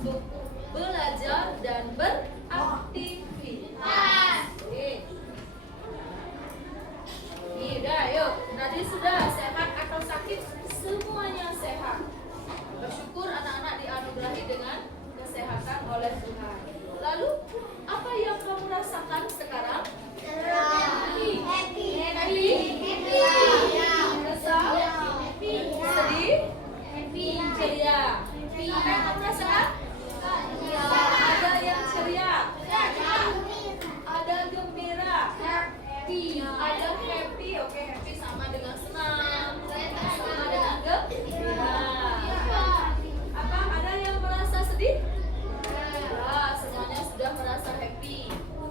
untuk belajar dan beraktivitas. Oke. Nih, udah, yuk. Tadi sudah sehat atau sakit? Semuanya sehat. Bersyukur anak-anak dianugerahi dengan kesehatan oleh Tuhan. Lalu, apa yang kamu rasakan sekarang? Happy. Resah? Sedih? Ceria. Apa yang kamu rasakan? Ada yang ceria. Ada gembira. Ada happy. Oke, happy sama dengan senang. Sama dengan gembira. Apa? Ada yang merasa sedih? Ya, semuanya sudah merasa happy.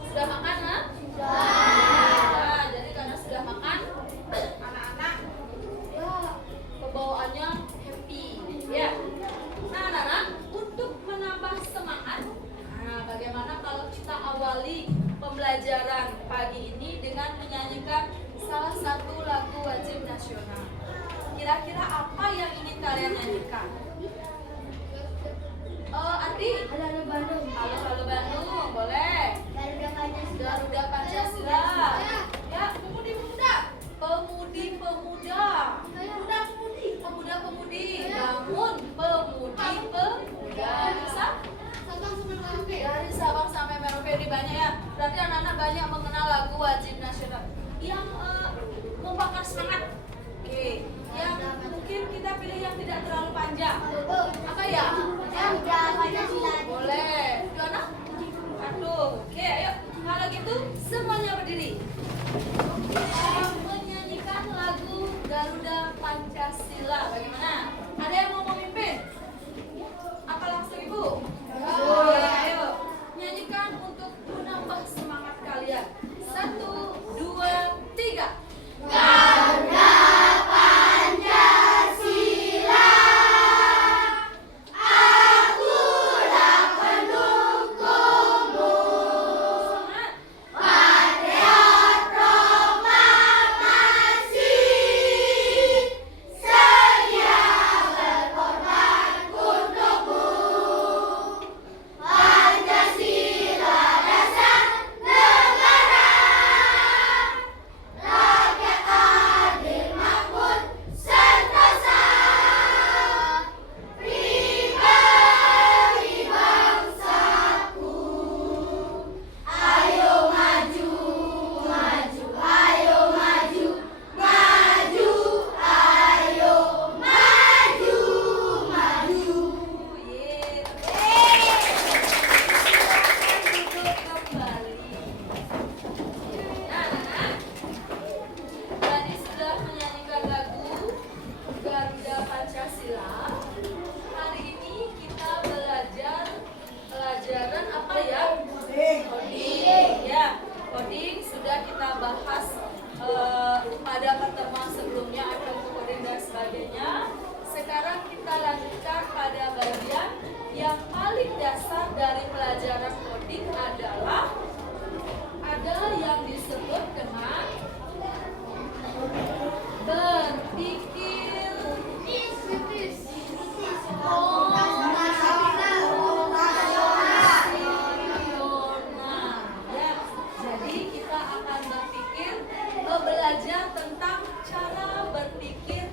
Sudah makan, ha? Sudah. Jadi karena sudah makan, anak-anak ya pembawaannya happy. Ya. Nah, anak-anak, untuk menambah semangat, nah bagaimana kalau kita awali pembelajaran pagi ini dengan menyanyikan salah satu lagu wajib nasional. Kira-kira apa yang ingin kalian nyanyikan? Andi? Halo Bandung. Halo Bandung, boleh. Garuda Pancasila. Ya, pemuda-pemuda. Pemuda-pemudi. Bangun pemuda. Bisa? Dari Sabang sampai Merauke ini banyak ya. Berarti anak-anak banyak mengenal lagu wajib nasional yang membakar semangat. Oke, yang mungkin kita pilih yang tidak terlalu panjang. Apa ya? Boleh. Gimana? Aduh. Oke, ayo. Kalau gitu semuanya berdiri. Menyanyikan lagu Garuda Pancasila. Bagaimana? Ada yang mau memimpin? Apa langsung Ibu? Oh ya, ayo. Nyanyikan untuk menambah semangat kalian. 1, 2, 3. Garuda Pancasila, akulah pendukungmu. Semangat. Patriot proklamasi, sedia berkorban untukmu. Pancasila dasar negara, rakyat adil makmur sentosa, pribadi bangsaku. Ayo maju, maju, ayo maju, maju, ayo maju, maju. Yeay. Duduk kembali. Nah, anak-anak, tadi sudah menyanyikan lagu Garuda Pancasila. Hari ini kita belajar pelajaran apa ya? Coding. Ya, coding sudah kita bahas pada pertemuan sebelumnya, ada coding dan sebagainya. Sekarang kita lanjutkan pada bagian yang paling dasar dari pelajaran coding adalah ada yang disebut dengan berpikir komputasional. Ya, jadi kita akan berpikir belajar tentang cara berpikir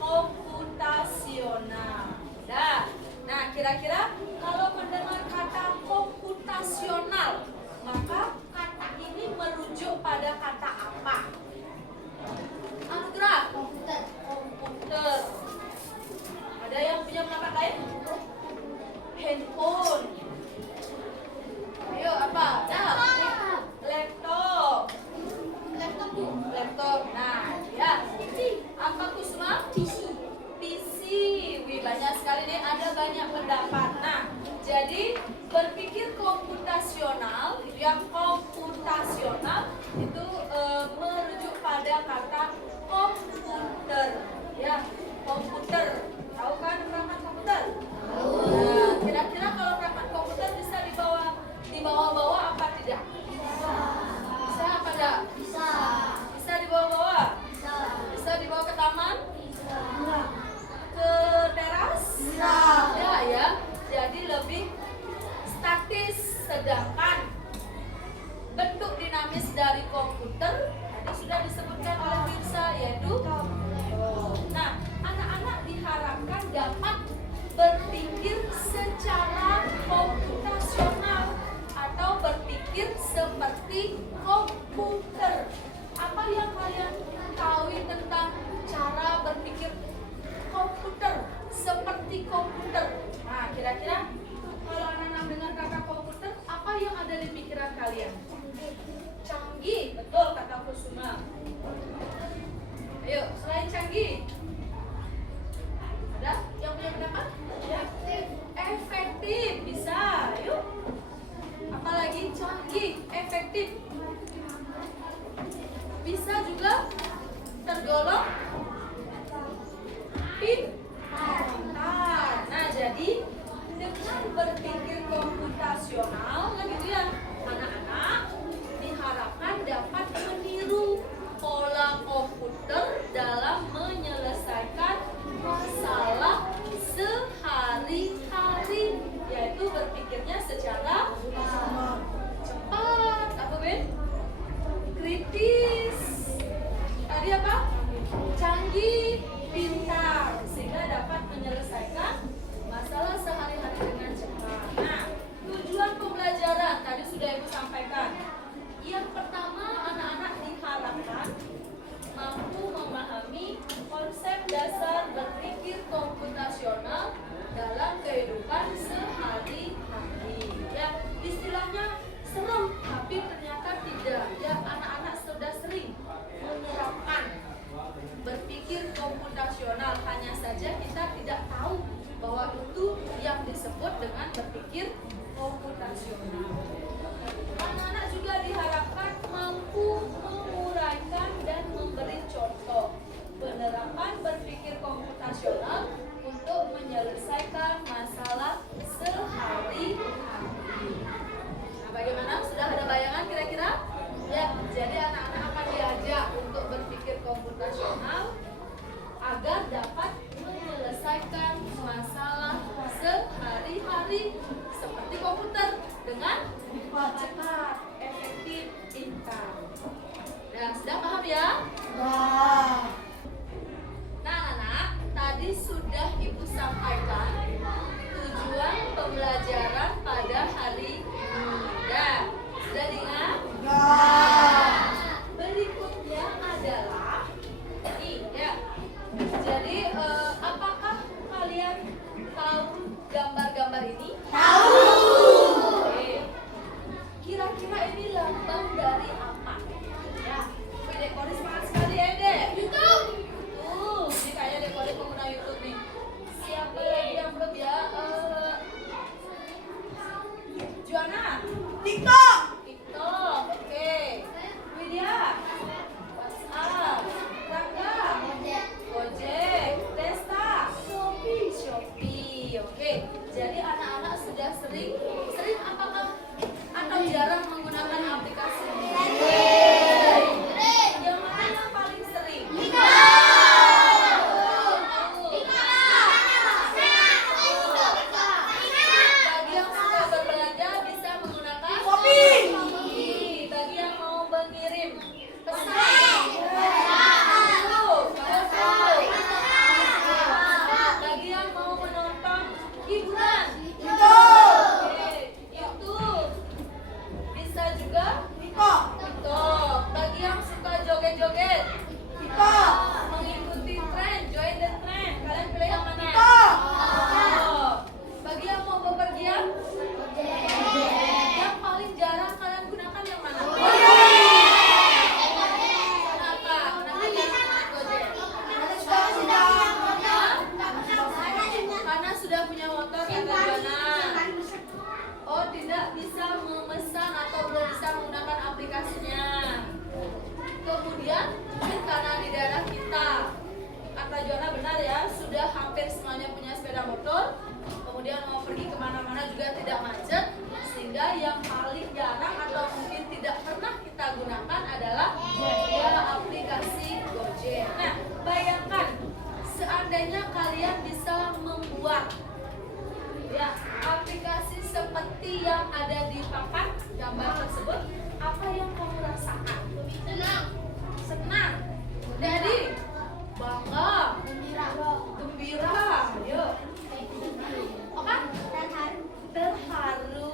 komputasional. Nah, kira-kira kalau mendengar kata komputasional, maka kata ini merujuk pada kata apa? Anugerah. Komputer. Ada yang punya pendapat lain? Handphone. Ayo, apa? Laptop. Laptop. Nah, ya. Apa Kusuma? PC. Wih, banyak sekali nih. Ada banyak pendapat. seperti komputer. Nah, kira-kira kalau anak-anak dengar kata komputer, apa yang ada di pikiran kalian? Canggih, betul kata Kusuma. Ayo, selain canggih, ada yang punya pendapat? Efektif, bisa. Yuk. Apalagi canggih, efektif. Bisa juga tergolong pintar. Nah, jadi dengan berpikir komputasional, kan gitu ya, anak-anak diharapkan dapat meniru pola komputer dalam menyelesaikan masalah sehari-hari, yaitu berpikirnya secara cepat, apa Ben? Kritis. Tadi apa? Canggih, pintar, sehingga dapat menyelesaikan masalah sehari-hari dengan cepat. Nah, tujuan pembelajaran tadi sudah Ibu sampaikan. Yang pertama, anak-anak diharapkan mampu memahami konsep dasar berpikir komputasional dalam kehidupan sehari-hari. Ya, istilahnya serem, tapi ternyata tidak. Ya, anak-anak sudah sering menerapkan berpikir komputasional, hanya saja kita tidak tahu bahwa itu yang disebut dengan berpikir komputasional. Anak-anak juga diharapkan mampu menguraikan dan memberi contoh penerapan berpikir komputasional untuk menyelesaikan masalah sehari-hari. Nah, bagaimana? Sudah ada bayangan kira-kira? Ya, jadi anak-anak akan diajak untuk berpikir komputasional agar dapat menyelesaikan masalah sehari-hari seperti komputer dengan cepat, efektif, pintar. Nah, sudah paham ya? Nah, anak, tadi sudah Ibu sampaikan tujuan pembelajaran pada hari ini. Sudah diingat? Berikutnya adalah ini ya. Jadi apakah kalian tahu gambar-gambar ini? Tahu. Oke. Kira-kira ini lambang dari apa? Ya. Dekoris semangat sekali ya, Dek. YouTube. Ini kayak dekoris pengguna YouTube nih. Siapa lagi yang belum ya? Juana. TikTok. Oke. Widya. WhatsApp. Rangga. Gojek. Desta. Shopee. Oke. Jadi anak-anak sudah sering apakah atau jarang menggunakan aplikasi ini? Yang mana yang paling sering? Bagi yang suka berbelanja bisa menggunakan Shopee. Bagi yang mau mengirim pesan, bagi yang mau menonton hiburan, YouTube. Bisa juga TikTok. Bagi yang suka joget-joget, mengikuti tren, join the trend, kalian pilih yang mana? Bagi yang mau bepergian, yang paling jarang kalian gunakan yang mana? Kenapa? Kenapa jarang naik Gojek? Karena sudah punya motor kata Jana. Oh, tidak bisa memesan atau belum bisa menggunakan aplikasinya. Kemudian mungkin karena di daerah kita, kata Jona benar ya, sudah hampir semuanya punya sepeda motor. Kemudian mau pergi kemana-mana juga tidak macet, sehingga yang paling jarang atau mungkin tidak pernah kita gunakan adalah ya, aplikasi Gojek. Nah, bayangkan seandainya kalian bisa membuat ya aplikasi seperti yang ada di papan gambar tersebut, apa yang kamu rasakan? Senang. Jadi bangga, gembira, yuk. Oke? Terharu. Terharu.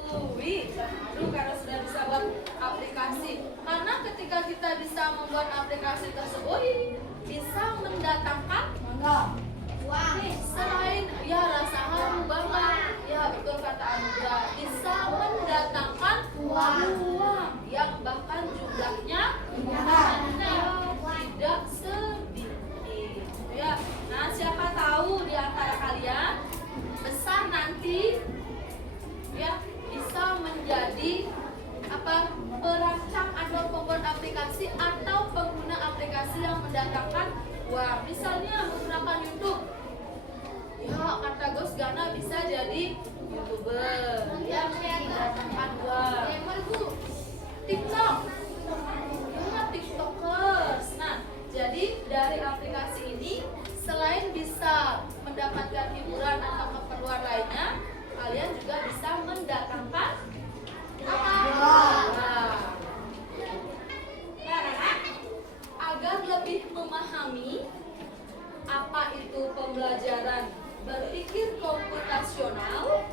YouTuber. Yang kedua, TikTok. TikTokers. Nah, jadi dari aplikasi ini selain bisa mendapatkan hiburan atau keperluan lainnya, kalian juga bisa mendatangkan uang. Agar lebih memahami apa itu pembelajaran berpikir komputasional,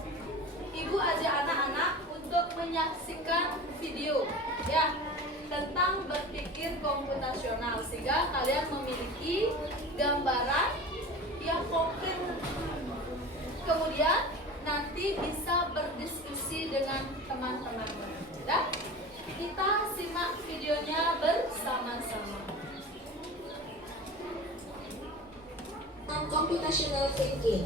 Ibu ajak anak-anak untuk menyaksikan video ya tentang berpikir komputasional sehingga kalian memiliki gambaran yang konkret. Kemudian nanti bisa berdiskusi dengan teman-teman. Ya? Kita simak videonya bersama-sama. Computational thinking.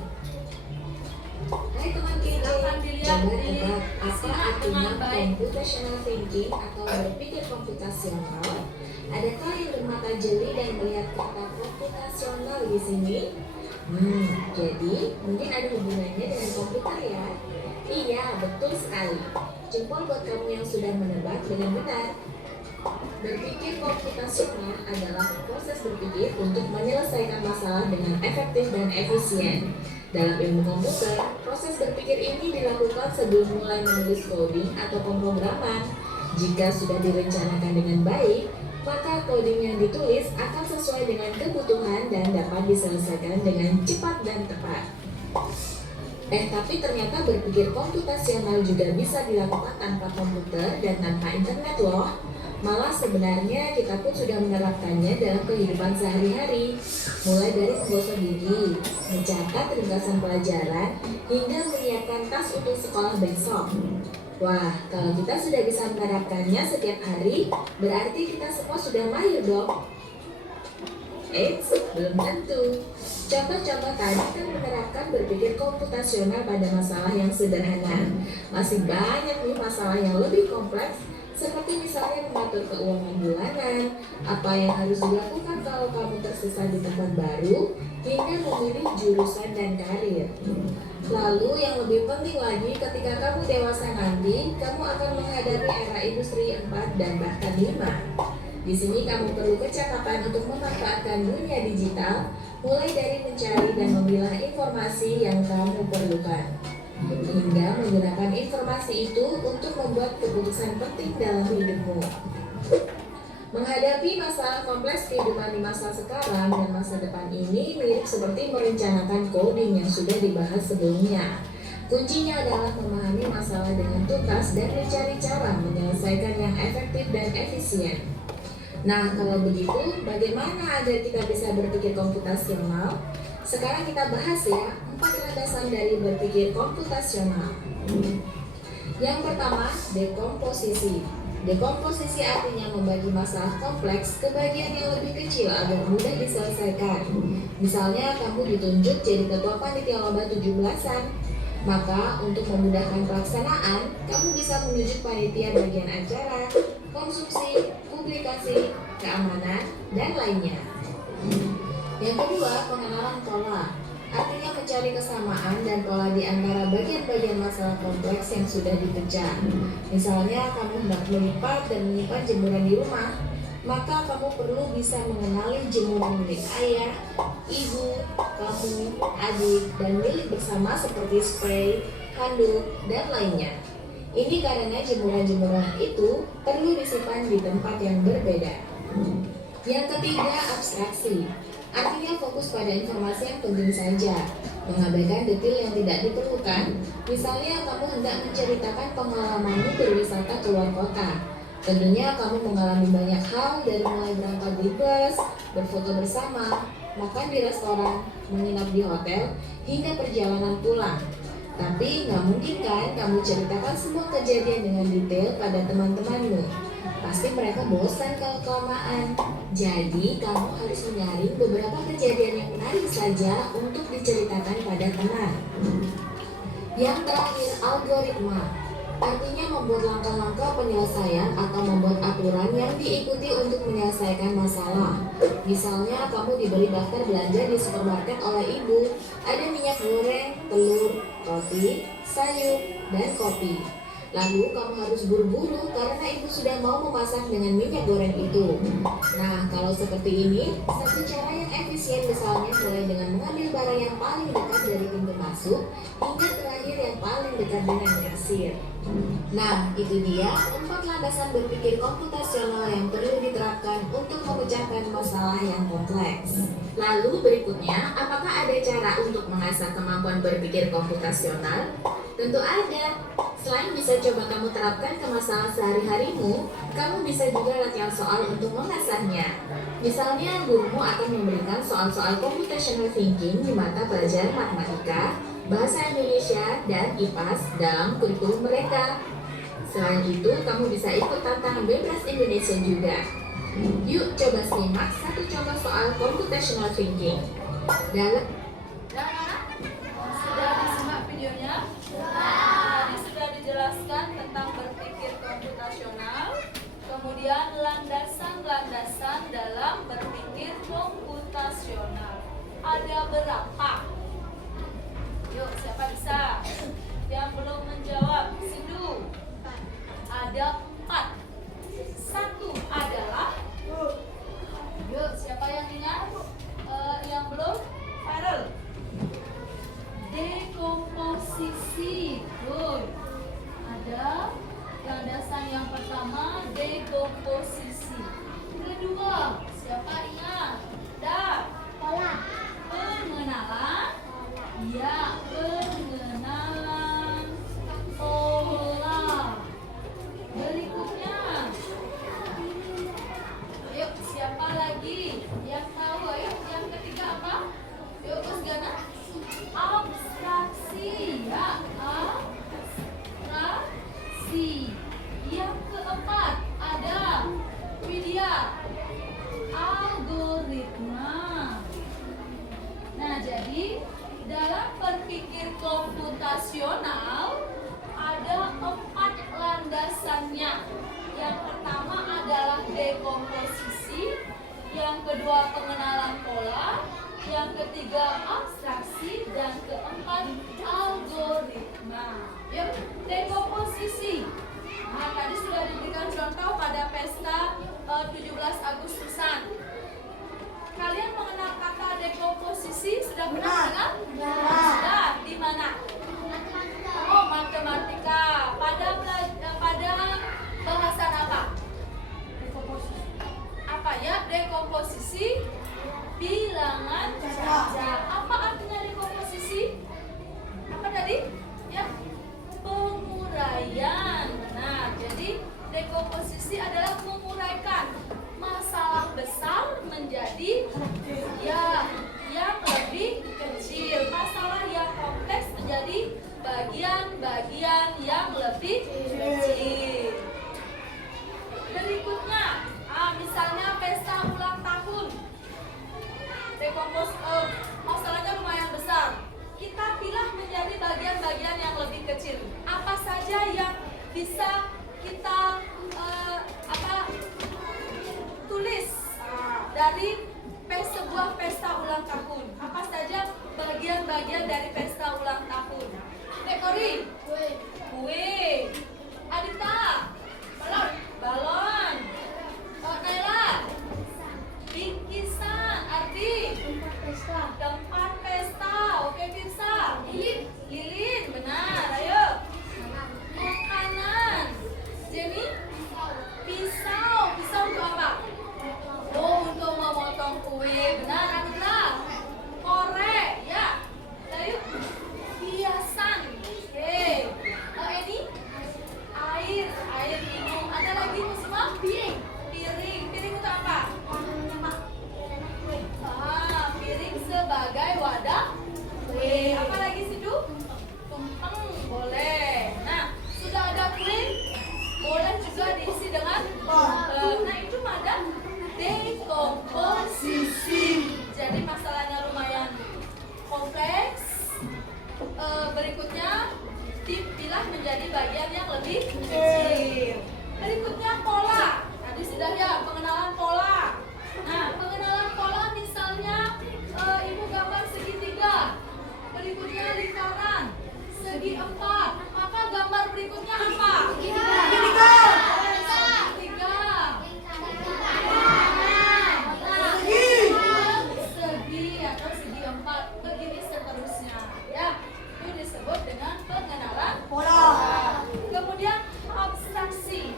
Hai teman kita, Silakan dilihat coba di tebak apa simak artinya dengan baik. computational thinking atau berpikir komputasional? Adakah yang bermata jeli dan melihat kata komputasional di sini? Jadi mungkin ada hubungannya dengan komputer ya? Iya, betul sekali. Jempol buat kamu yang sudah menebak dengan benar. Berpikir komputasional adalah proses berpikir untuk menyelesaikan masalah dengan efektif dan efisien. Dalam ilmu komputer, proses berpikir ini dilakukan sebelum mulai menulis coding atau pemrograman. Jika sudah direncanakan dengan baik, maka coding yang ditulis akan sesuai dengan kebutuhan dan dapat diselesaikan dengan cepat dan tepat. Tapi ternyata berpikir komputasional juga bisa dilakukan tanpa komputer dan tanpa internet loh. Malah sebenarnya kita pun sudah menerapkannya dalam kehidupan sehari-hari. Mulai dari menggosok gigi, mencatat ringkasan pelajaran, hingga menyiapkan tas untuk sekolah besok. Wah, kalau kita sudah bisa menerapkannya setiap hari, berarti kita semua sudah mahir dong. Belum tentu. Contoh-contoh tadi kan menerapkan berpikir komputasional pada masalah yang sederhana. Masih banyak nih masalah yang lebih kompleks, seperti misalnya mengatur keuangan bulanan, apa yang harus dilakukan kalau kamu tersesat di tempat baru, hingga memilih jurusan dan karir. Lalu yang lebih penting lagi, ketika kamu dewasa nanti, kamu akan menghadapi era industri 4 dan bahkan 5. Di sini kamu perlu kecakapan untuk memanfaatkan dunia digital, mulai dari mencari dan memilah informasi yang kamu perlukan, hingga menggunakan informasi itu untuk membuat keputusan penting dalam hidupmu. Menghadapi masalah kompleks kehidupan di masa sekarang dan masa depan ini mirip seperti merencanakan coding yang sudah dibahas sebelumnya. Kuncinya adalah memahami masalah dengan tuntas dan mencari cara menyelesaikan yang efektif dan efisien. Nah, kalau begitu, bagaimana agar kita bisa berpikir komputasional? Sekarang kita bahas ya, 4 landasan dari berpikir komputasional. Yang pertama, dekomposisi. Dekomposisi artinya membagi masalah kompleks ke bagian yang lebih kecil agar mudah diselesaikan. Misalnya, kamu ditunjuk jadi ketua panitia lomba 17-an. Maka, untuk memudahkan pelaksanaan, kamu bisa menunjuk panitia bagian acara, konsumsi, publikasi, keamanan, dan lainnya. Yang kedua, pengenalan pola. Artinya mencari kesamaan dan pola di antara bagian-bagian masalah kompleks yang sudah dipecah. Misalnya, kamu hendak melipat dan menyimpan jemuran di rumah, maka kamu perlu bisa mengenali jemuran milik ayah, ibu, kamu, adik, dan milik bersama seperti spray, handuk, dan lainnya. Ini karena jemuran-jemuran itu perlu disimpan di tempat yang berbeda. Yang ketiga, abstraksi. Artinya fokus pada informasi yang penting saja, mengabaikan detail yang tidak diperlukan. Misalnya, kamu hendak menceritakan pengalamanmu berwisata ke luar kota. Tentunya kamu mengalami banyak hal, dari mulai berangkat di bus, berfoto bersama, makan di restoran, menginap di hotel, hingga perjalanan pulang. Tapi nggak mungkin kan kamu ceritakan semua kejadian dengan detail pada teman-temanmu. Pasti mereka bosan kalau kelamaan. Jadi kamu harus menyaring beberapa kejadian yang menarik saja untuk diceritakan pada teman. Yang terakhir, algoritma. Artinya membuat langkah-langkah penyelesaian atau membuat aturan yang diikuti untuk menyelesaikan masalah. Misalnya kamu diberi daftar belanja di supermarket oleh ibu. Ada minyak goreng, telur, roti, sayur, dan kopi. Lalu kamu harus buru-buru karena ibu sudah mau memasak dengan minyak goreng itu. Nah, kalau seperti ini, satu cara yang efisien misalnya mulai dengan mengambil barang yang paling dekat dari pintu masuk hingga terakhir yang paling dekat dengan kasir. Nah, itu dia 4 landasan berpikir komputasional yang perlu diterapkan untuk memecahkan masalah yang kompleks. Lalu berikutnya, apakah ada cara untuk mengasah kemampuan berpikir komputasional? Tentu ada. Selain bisa coba kamu terapkan ke masalah sehari-harimu, kamu bisa juga latihan soal untuk mengasahnya. Misalnya, gurumu akan memberikan soal-soal computational thinking di mata pelajaran matematika, bahasa Indonesia, dan IPAS dalam kurikulum mereka. Selain itu, kamu bisa ikut tantangan bebas Indonesia juga. Yuk coba simak satu contoh soal computational thinking. Dalam Sudah disimak videonya? Tadi sudah dijelaskan tentang berpikir komputasional, kemudian landasan-landasan dalam berpikir komputasional. Ada berapa? Yuk, siapa bisa? Yang belum menjawab, Sindu. Ada 4. Satu adalah, yuk, siapa yang ingat? Yang belum? Farel. Dekomposisi. Good. Ada landasan yang pertama, dekomposisi. Kedua, siapa ingat? Pola. Pengenalan. Ya, pengenalan pola. Berikutnya, yuk, siapa lagi yang tahu? Ayo, yang ketiga apa? Yuk, Gus Gana. Abstraksi, ya, abstraksi. Yang keempat ada Widya, algoritma. Nah, jadi dalam berpikir komputasional ada 4 landasannya. Yang pertama adalah dekomposisi, yang kedua pengenalan pola, yang ketiga abstraksi, dan keempat algoritma. Yuk, dekomposisi. Nah, tadi sudah diberikan contoh pada pesta 17 Agustusan. Kalian mengenal kata dekomposisi? Sudah pernah dengar? Sudah. Di mana? Oh, matematika. Pada bahasan apa? Apa ya? Dekomposisi bilangan saja. Apa artinya dekomposisi? Apa tadi? Ya, penguraian. Nah, jadi dekomposisi adalah menguraikan masalah besar menjadi ya yang lebih kecil. Masalah yang kompleks menjadi bagian-bagian yang lebih kecil. Berikutnya, misalnya pesta ulang tahun. Masalahnya lumayan besar. Kita pilah menjadi bagian-bagian yang lebih kecil. Apa saja yang bisa kita tulis dari sebuah pesta ulang tahun? Apa saja bagian-bagian dari pesta ulang tahun? Dekori, kue, Adita, balon, Naila, bingkisan, Ardi, tempat pesta, oke Firsa, Lilin, benar, ayo. Makanan, Jenny, pisau untuk apa? Oh, untuk memotong kue, benar, Adila. Korek, ya. Ayo, hiasan, oke. Ini air minum. Ada lagi semua? Piring untuk apa? Piring sebagai wadah kue. Apa lagi Sidu? Tumpeng, boleh. Nah, sudah ada kue, boleh juga diisi dengan nah itu ada dekomposisi. Jadi masalahnya lumayan kompleks. Berikutnya dipilah menjadi bagian yang lebih kecil. Berikutnya pola. Tadi sudah ya pengenalan pola. Nah, pengenalan pola misalnya ibu gambar segitiga. Berikutnya lingkaran, segi 4. Maka gambar berikutnya apa? Segi atau segi 4. Begini seterusnya. Ya, itu disebut dengan pengenalan pola. Kemudian abstraksi,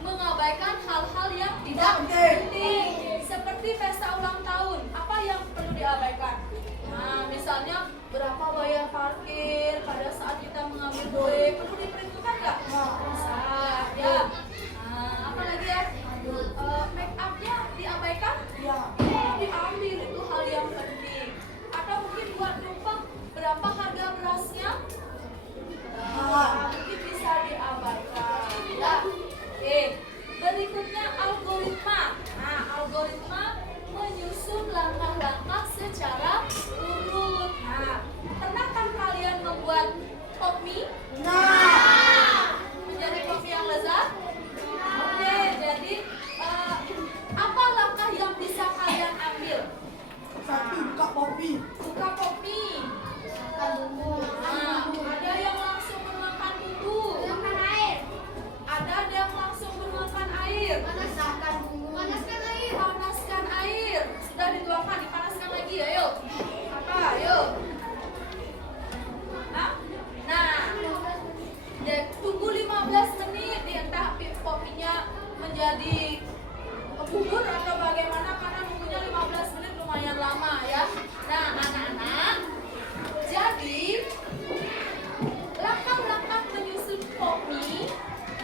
mengabaikan hal-hal yang tidak penting. Seperti pesta ulang tahun, apa yang perlu diabaikan? Nah, misalnya berapa bayar parkir pada saat kita mengambil kue, perlu diperhitungkan nggak? Bisa, ya. Nah, apa lagi ya? Make up-nya diabaikan? Ya. Diambil, itu hal yang penting. Atau mungkin buat numpang, berapa harga berasnya? Mungkin bisa diabaikan. Ya. Oke. Berikutnya algoritma. Nah, algoritma menyusun langkah-langkah secara urut. Nah, pernahkah kalian membuat pop mie? Menjadi kopi yang lezat? Oke, jadi apa langkah yang bisa kalian ambil? Buka kopi. Buka pop mie. Nah, ada yang langsung menuangkan bumbu. Ada yang langsung menuangkan air. Panaskan air. Sudah dituangkan, dipanaskan lagi, ayo. Apa? Ayo. Nah, tunggu 15 menit entah kopinya menjadi bubur atau bagaimana, karena nunggunya 15 menit lumayan lama ya. Nah, anak-anak, jadi langkah-langkah menyusun kopi,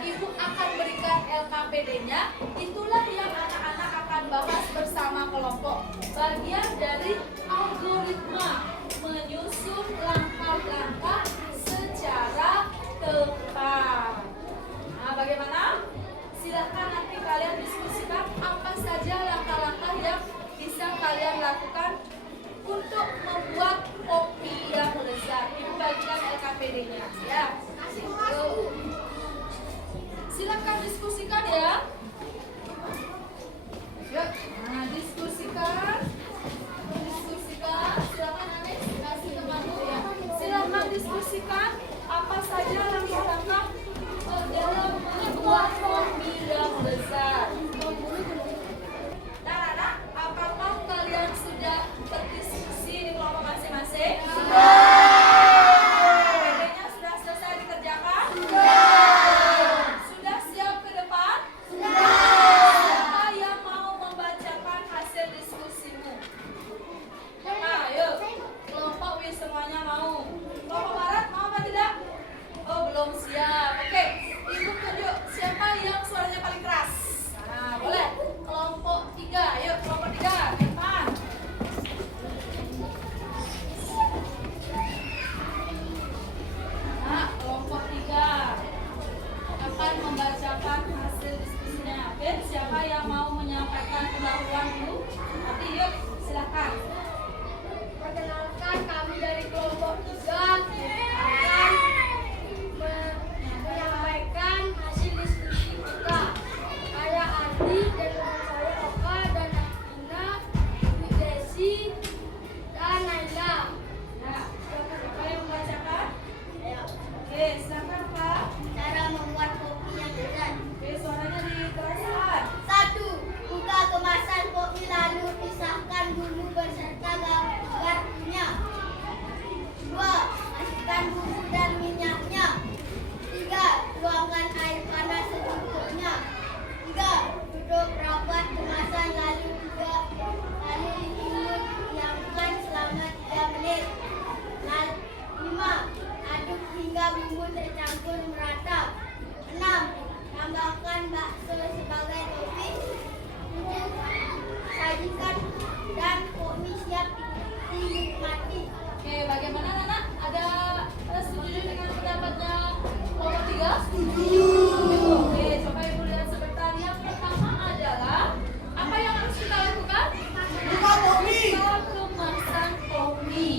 ibu akan berikan LKPD-nya. Itulah yang anak-anak akan bahas bersama kelompok. Bagian dari algoritma, menyusun langkah-langkah secara tepat. Nah, bagaimana? Silahkan nanti kalian diskusikan apa saja langkah-langkah yang bisa kalian lakukan untuk membuat kopi yang lezat. Ibu bagikan LKPD-nya ya. Silakan diskusikan ya. Yuk, nah diskusikan. Silakan Anes, kasih temanmu ya. Silakan diskusikan apa saja langkah-langkah dalam membuat kopi yang lezat. Nah, anak, apakah kalian sudah berdiskusi di kelompok masing-masing? LKPD-nya sudah selesai dikerjakan? Sudah siap ke depan? Siapa yang mau membacakan hasil diskusimu? Ayo, kelompok W semuanya mau. Kelompok Barat mau apa tidak? Oh, belum siap. Oke, ibu tunjuk siapa yang suaranya paling keras. Nah, boleh. Kelompok 3, ayo kelompok 3, depan. Nah, kelompok 3 akan membacakan hasil diskusinya. Oke, siapa yang mau menyampaikan pendahuluan dulu? Nanti yuk, silakan. Perkenalkan, kami dari kelompok 3 akan menyampaikan hasil diskusi kita. Saya Adi dan teman saya Oka dan Ina, Ibu Desi dan Naila. Nah, siapa yang membacakan? Ayo. Oke, silakan Pak. Cara membuat kopi yang lezat. Oke, suaranya dikeraskan. 1. Buka kemasan kopi lalu pisahkan bumbu beserta garpunya. 2. Masukkan bumbu dan minyaknya. 3. Tuangkan air panas secukupnya. 3. Tutup rapat kemasan lalu diamkan selama 3 menit. 5. Aduk hingga bumbu tercampur merata. 6. Tambahkan bakso sebagai topping. 7. Sajikan dan kopi siap dinikmati. Oke, bagaimana Nana? Ada setuju dengan pendapatnya kelompok 3? Setuju. Oke, coba ibu lihat sebentar. Yang pertama adalah apa yang harus kita lakukan? Buka kopi. Buka kemasan kopi.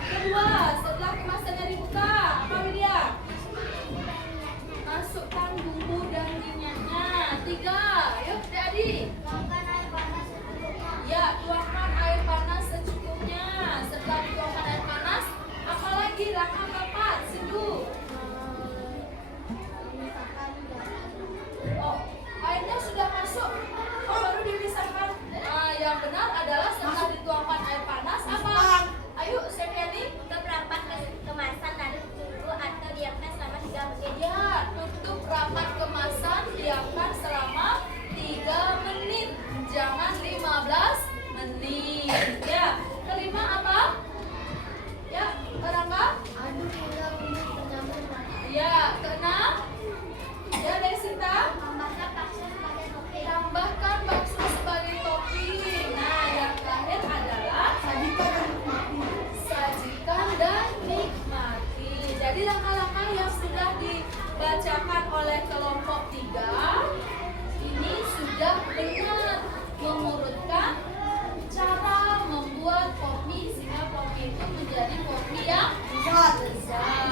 Kedua, setelah kemasannya dibuka, apa Widya? Masukkan bumbu dan minyaknya. 3, yuk Adi. Tuangkan air panas secukupnya. Ya, tuangkan air panas secukupnya. Setelah dituangkan air panas, apalagi langkah keempat. Jadi langkah-langkah yang sudah dibacakan oleh kelompok 3 ini sudah benar mengurutkan cara membuat pop mie sehingga pop mie itu menjadi pop mie yang besar.